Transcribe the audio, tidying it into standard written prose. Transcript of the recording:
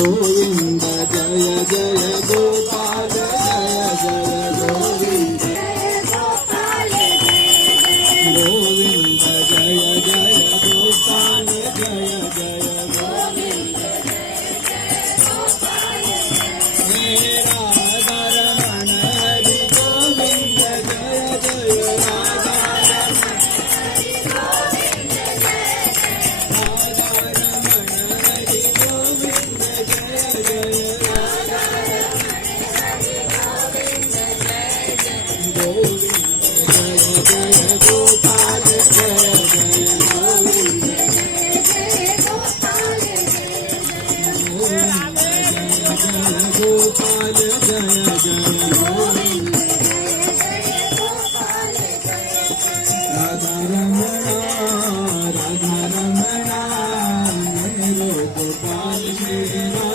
गोविंद जय जय गोपाल जय जय गोविंद गोविंद जय जय गोपाल जय जय गोविंद हे राधा रमण हरि गोविंद जय जय राधा रमण हरि गोविंद जय जय राधा गोविंद जय जय गोपाल जय जय गोविंद गोपाल जय जय गोविंद राधा रमणा मेरे गोपाल श्री राम